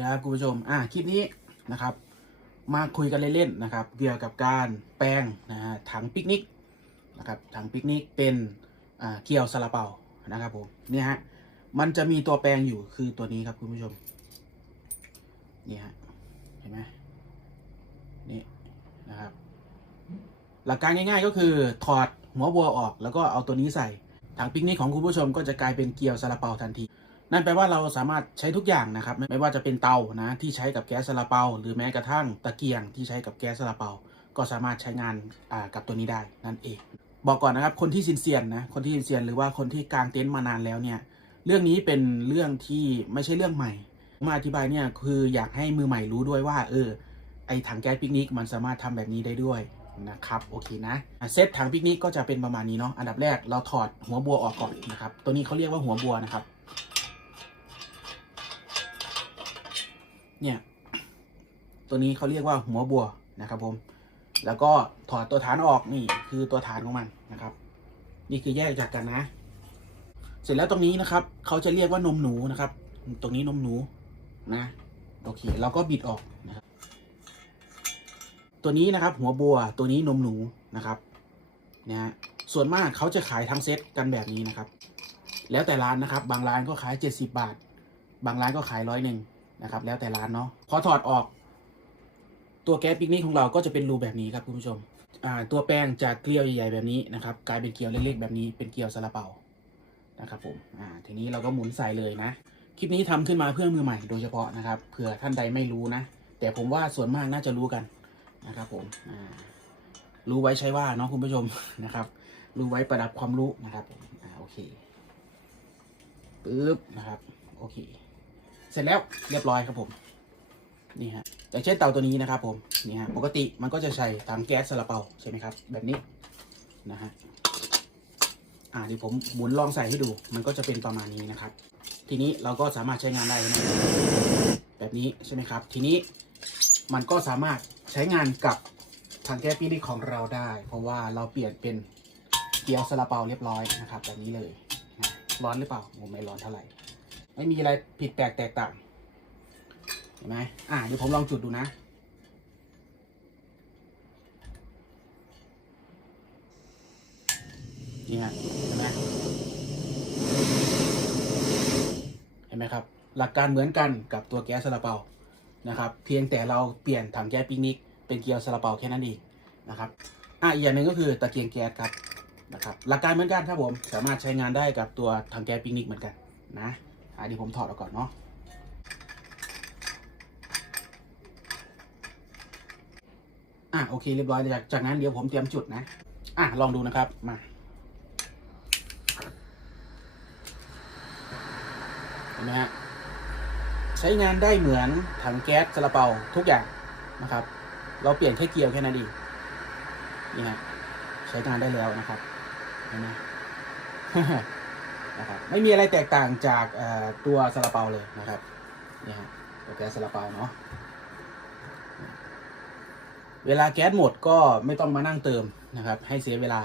ครับคุณผู้ชม อะคลิปนี้นะครับ มาคุยกันเล่นๆนะครับ เกี่ยวกับการแปลงนะฮะถังปิกนิกนะครับถังปิกนิกเป็นอ่าเกี๊ยวซาลาเปานะครับผมเนี่ยฮะมันจะมีตัวแปลงอยู่คือตัวนี้ครับคุณผู้ชมนี่ฮะเห็นไหมนี่นะครับ หลักการง่ายๆก็คือถอดหัวบัวออก แล้วก็เอาตัวนี้ใส่ถังปิกนิกของคุณผู้ชมก็จะกลายเป็นเกี๊ยวซาลาเปาทันที นั่นแปลว่าเราสามารถใช้ทุกอย่างนะครับไม่ไม่ว่าจะเป็นเตานะที่ใช้กับแก๊สซาลาเปา หรือแม้กระทั่งตะเกียงที่ใช้กับแก๊สซาลาเปา ก็สามารถใช้งานกับตัวนี้ได้นั่นเอง บอกก่อนนะครับคนที่ซินเซียนนะคนที่ซินเซียนหรือว่าคนที่กางเต็นท์มานานแล้วเนี่ยเรื่องนี้เป็นเรื่องที่ไม่ใช่เรื่องใหม่มาอธิบายเนี่ยคืออยากให้มือใหม่รู้ด้วยว่าเออไอถังแก๊สปิกนิกมันสามารถทำแบบนี้ได้ด้วยนะครับโอเคนะอะเซตถังปิกนิกก็จะเป็นประมาณนี้เนาะอันดับแรกเราถอดหัวบัวออกก่อนนะครับตัวนี้เขาเรียกว่าหัวบัวนะครับ เนี่ย ตัวนี้เขาเรียกว่าหัวบัวนะครับ ผม แล้วก็ถอดตัวฐานออกนี่คือตัวฐานของมันนะครับ นี่คือแยกจากกันนะ เสร็จแล้วตรงนี้นะครับเขาจะเรียกว่านมหนูนะครับ ตรงนี้นมหนูนะโอเคเราก็บิดออกนะครับ ตัวนี้นะครับ หัวบัวตัวนี้นมหนูนะครับนะฮะส่วนมากเขาจะขายทั้งเซตกันแบบนี้นะครับ แล้วแต่ร้านนะครับ บางร้านก็ขาย 70 บาท บางร้านก็ขายร้อยหนึ่ง นะครับ แล้วแต่ร้านเนาะพอถอดออก ตัวแก๊สปิกนิกของเราก็จะเป็นรูแบบนี้ครับคุณผู้ชมตัวแป้งจากเกลียวใหญ่ๆแบบนี้นะครับ กลายเป็นเกลียวเล็กๆแบบนี้เป็นเกลียวซาลาเปานะครับผมทีนี้เราก็หมุนใส่เลยนะคลิปนี้ทำขึ้นมาเพื่อมือใหม่โดยเฉพาะนะครับเผื่อท่านใดไม่รู้นะ แต่ผมว่าส่วนมากน่าจะรู้กันนะครับผมรู้ไว้ใช้ว่าเนาะคุณผู้ชมนะครับ รู้ไว้ประดับความรู้นะครับอโอเคปึ๊บนะครับ โอเค เสร็จแล้วเรียบร้อยครับผมนี่ฮะอย่างเช่นเตาตัวนี้นะครับผมนี่ฮะปกติมันก็จะใช้ถังแก๊สซาลาเปาใช่ไหมครับ แบบนี้นะฮะอ่าเดี๋ยวผมหมุนลองใส่ให้ดูมันก็จะเป็นประมาณนี้นะครับ ทีนี้เราก็สามารถใช้งานได้นะแบบนี้ใช่ไหมครับ ทีนี้มันก็สามารถใช้งานกับถังแก๊สปีนิของเราได้ เพราะว่าเราเปลี่ยนเป็นเกี๊ยวซาลาเปาเรียบร้อยนะครับแบบนี้เลยร้อนหรือเปล่าผมไม่ร้อนเท่าไหร่ ไม่มีอะไรผิดแปลกแตกต่างเห็นไหมอ่าเดี๋ยวผมลองจุดดูนะนี่ฮะเห็นไหมเห็นไหมครับ หลักการเหมือนกันกับตัวแก๊สซาลาเปานะครับ เพียงแต่เราเปลี่ยนถังแก๊สปิกนิกเป็นเกี๊ยวซาลาเปาแค่นั้นเองนะครับอะอีกอย่างหนึ่งก็คือตะเกียงแก๊สครับนะครับหลักการเหมือนกันครับผม สามารถใช้งานได้กับตัวถังแก๊สปิกนิกเหมือนกันนะ อะเดี๋ยวผมถอดออกก่อนเนาะอะโอเคเรียบร้อยจากจากนั้นเดี๋ยวผมเตรียมจุดนะ อะลองดูนะครับมาเห็นไหมฮะใช้งานได้เหมือนถังแก๊สซาลาเปาทุกอย่างนะครับ เราเปลี่ยนแค่เกียวแค่นั้นเองนี่ฮะใช้งานได้แล้วนะครับเห็นไหม นะครับไม่มีอะไรแตกต่างจากตัวซาลาเปาเลยนะครับนี่ฮะตัวแก๊สซาลาเปาเนาะเวลาแก๊สหมดก็ไม่ต้องมานั่งเติมนะครับ ให้เสียเวลา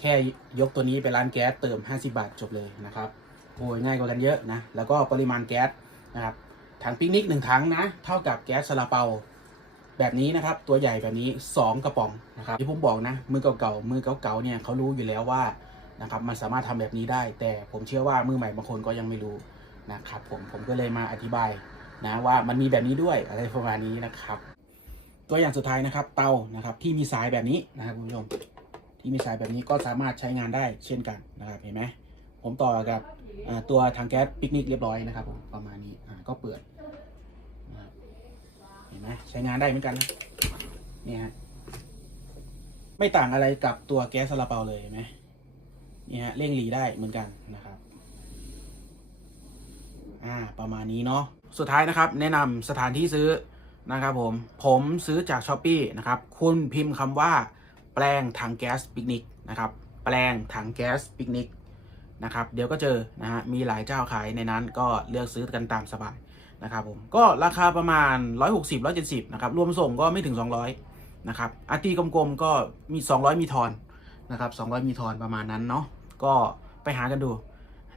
แค่ยกตัวนี้ไปร้านแก๊สเติม 50 บาทจบเลยนะครับโอ้ยง่ายกว่ากันเยอะนะแล้วก็ปริมาณแก๊สนะครับถังปิกนิกหนึ่งถังนะ เท่ากับแก๊สซาลาเปาแบบนี้นะครับตัวใหญ่แบบนี้ 2 กระป๋องนะครับที่ผมบอกนะมือเก่าๆมือเก่าๆเนี่ยเขารู้อยู่แล้วว่า นะครับมันสามารถทำแบบนี้ได้ แต่ผมเชื่อว่ามือใหม่บางคนก็ยังไม่รู้นะครับผมผมก็เลยมาอธิบายนะว่ามันมีแบบนี้ด้วยอะไรประมาณนี้นะครับ ตัวอย่างสุดท้ายนะครับเตานะครับที่มีสายแบบนี้นะครับคุณผู้ชมที่มีสายแบบนี้ก็สามารถใช้งานได้เช่นกันนะครับเห็นไหมผมต่อกับตัวถังแก๊สปิกนิกเรียบร้อยนะครับผมประมาณนี้ก็เปิดเห็นไหมใช้งานได้เหมือนกันนะนี่ฮะไม่ต่างอะไรกับตัวแก๊สซาลาเปาเลยเห็นไหม นี่ฮะเร่งหลีได้เหมือนกันนะครับอ่าประมาณนี้เนาะสุดท้ายนะครับ แนะนำสถานที่ซื้อนะครับผม ผมซื้อจากช้อปปีนะครับ คุณพิมพ์คำว่า แปลงถังแก๊สปิกนิกนะครับ แปลงถังแก๊สปิกนิกนะครับ เดี๋ยวก็เจอนะฮะ มีหลายเจ้าขายในนั้นก็เลือกซื้อกันตามสบายนะครับผม ก็ราคาประมาณ 160 170นะครับ รวมส่งก็ไม่ถึง 200นะครับอาตีกลมๆก็มี 200 มีทอนนะครับ 200 มีทอนประมาณนั้นเนาะ ก็ไปหากันดู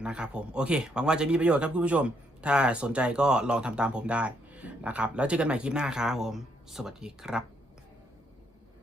นะครับผมโอเคหวังว่าจะมีประโยชน์ครับคุณผู้ชม ถ้าสนใจก็ลองทำตามผมได้นะครับ แล้วเจอกันใหม่คลิปหน้าครับผม สวัสดีครับ